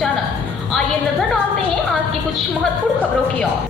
अचानक। आइए नजर डालते हैं आज की कुछ महत्वपूर्ण खबरों की ओर।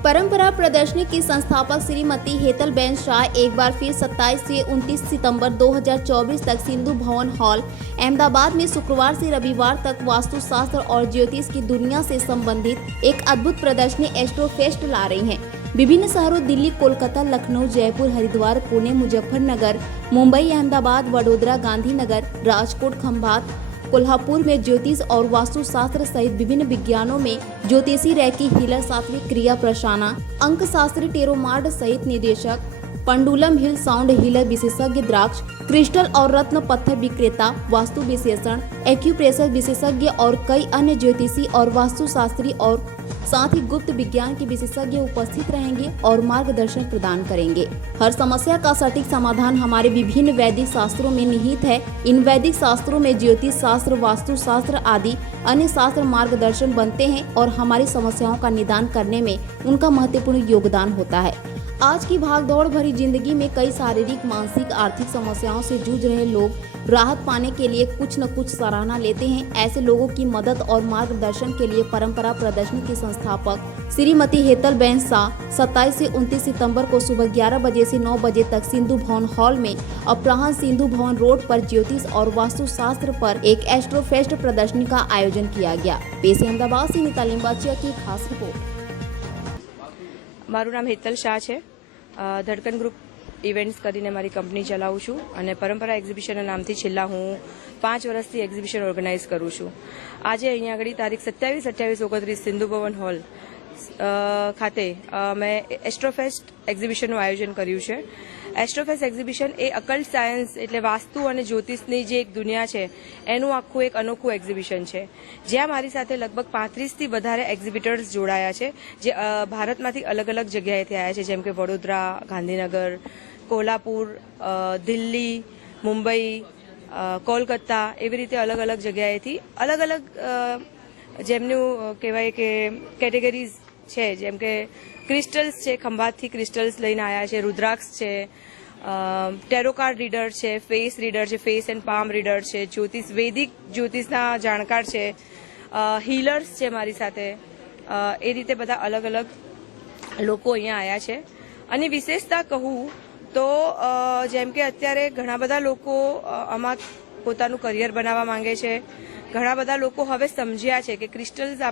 परंपरा प्रदर्शनी की संस्थापक श्रीमती हेतलबेन शाह एक बार फिर 27 से 29 सितंबर 2024 तक सिंधु भवन हॉल अहमदाबाद में शुक्रवार से रविवार तक वास्तुशास्त्र और ज्योतिष की दुनिया से संबंधित एक अद्भुत प्रदर्शनी एस्ट्रोफेस्ट ला रही हैं। विभिन्न शहरों दिल्ली, कोलकाता, लखनऊ, जयपुर, हरिद्वार, पुणे, मुजफ्फरनगर, मुंबई, अहमदाबाद, वडोदरा, गांधीनगर, राजकोट, खंभात, कोल्हापुर में ज्योतिष और वास्तुशास्त्र सहित विभिन्न विज्ञानों में ज्योतिषी, रेकी, हीलर, सात्विक क्रिया प्रशाना, अंक शास्त्री, टेरोमार्ड सहित निदेशक, पंडुलम हिल साउंड हीलर विशेषज्ञ, द्राक्ष, क्रिस्टल और रत्न पत्थर विक्रेता, वास्तु विशेषण, एक्यूप्रेशर विशेषज्ञ और कई अन्य ज्योतिषी और वास्तुशास्त्री और साथ ही गुप्त विज्ञान के विशेषज्ञ उपस्थित रहेंगे और मार्गदर्शन प्रदान करेंगे। हर समस्या का सटीक समाधान हमारे विभिन्न वैदिक शास्त्रों में निहित है। इन वैदिक शास्त्रों में ज्योतिष शास्त्र, वास्तु शास्त्र आदि अन्य शास्त्र मार्गदर्शन बनते हैं और हमारी समस्याओं का निदान करने में उनका महत्वपूर्ण योगदान होता है। आज की भागदौड़ भरी जिंदगी में कई शारीरिक, मानसिक, आर्थिक समस्याओं से जूझ रहे लोग राहत पाने के लिए कुछ न कुछ सराहना लेते हैं। ऐसे लोगों की मदद और मार्गदर्शन के लिए परंपरा प्रदर्शनी की संस्थापक श्रीमती हेतलबेन शाह 27 से 29 सितंबर को सुबह 11 बजे से 9 बजे तक सिंधु भवन हॉल में अपराह्न सिंधु भवन रोड पर ज्योतिष और वास्तुशास्त्र पर एक एस्ट्रोफेस्ट प्रदर्शनी का आयोजन किया गया। पेश है अहमदाबाद से नीता लिंबाचिया की खास रिपोर्ट। મારું નામ હેતલ શાહ છે। ધડકન ગ્રુપ ઇવેન્ટ્સ કરીને મારી કંપની ચલાવું છું અને પરંપરા એક્ઝિબિશનના નામથી છેલ્લા હું 5 વર્ષથી એક્ઝિબિશન ઓર્ગેનાઇઝ કરું છું। આજે અહીંયા આગળ તારીખ 27, 28, 29 સિંધુ ભવન હોલ ખાતે મેં એસ્ટ્રોફેસ્ટ એક્ઝિબિશનનું આયોજન કર્યું છે। એસ્ટ્રોફેસ્ટ એક્ઝિબિશન એ અકલ્ટ સાયન્સ એટલે વાસ્તુ અને જ્યોતિષની જે એક દુનિયા છે એનું આખું એક અનોખું એક્ઝિબિશન છે, જ્યાં મારી સાથે લગભગ 35થી વધારે એક્ઝિબિટર્સ જોડાયા છે, જે ભારતમાંથી અલગ અલગ જગ્યાએથી આવ્યા છે, જેમ કે વડોદરા, ગાંધીનગર, કોલ્હાપુર, દિલ્હી, મુંબઈ, કોલકાતા, એવી રીતે અલગ અલગ જગ્યાએથી અલગ અલગ જેમનું કહેવાય કે કેટેગરીઝ છે, જેમ કે ક્રિસ્ટલ્સ છે, ખંભાતથી ક્રિસ્ટલ્સ લઈને આવ્યા છે, રુદ્રાક્ષ છે, ટેરો કાર્ડ રીડર છે, ફેસ રીડર છે, ફેસ એન્ડ પામ રીડર છે, જ્યોતિષ, વૈદિક જ્યોતિષના જાણકાર છે, હીલર્સ છે મારી સાથે। એ રીતે બધા અલગ અલગ લોકો અહીંયા આવ્યા છે। અને વિશેષતા કહું તો જેમ કે અત્યારે ઘણા બધા લોકો આમાં પોતાનું કરિયર બનાવવા માંગે છે। ઘણા બધા લોકો હવે સમજ્યા છે કે ક્રિસ્ટલ્સ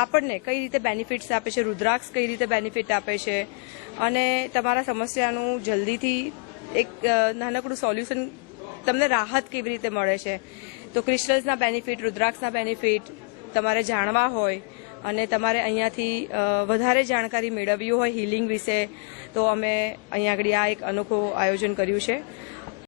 આપણને કઈ રીતે બેનિફિટ્સ આપે છે, રુદ્રાક્ષ કઈ રીતે બેનિફિટ આપે છે અને તમારા સમસ્યાનું જલ્દીથી એક નાનકડું સોલ્યુશન, તમને રાહત કેવી રીતે મળે છે। તો ક્રિસ્ટલ્સના બેનિફિટ, રુદ્રાક્ષના બેનિફિટ તમારે જાણવા હોય અને તમારે અહીંયાથી વધારે જાણકારી મેળવવી હોય હીલિંગ વિશે, તો અમે અહીંયા આગળ આ એક અનોખું આયોજન કર્યું છે।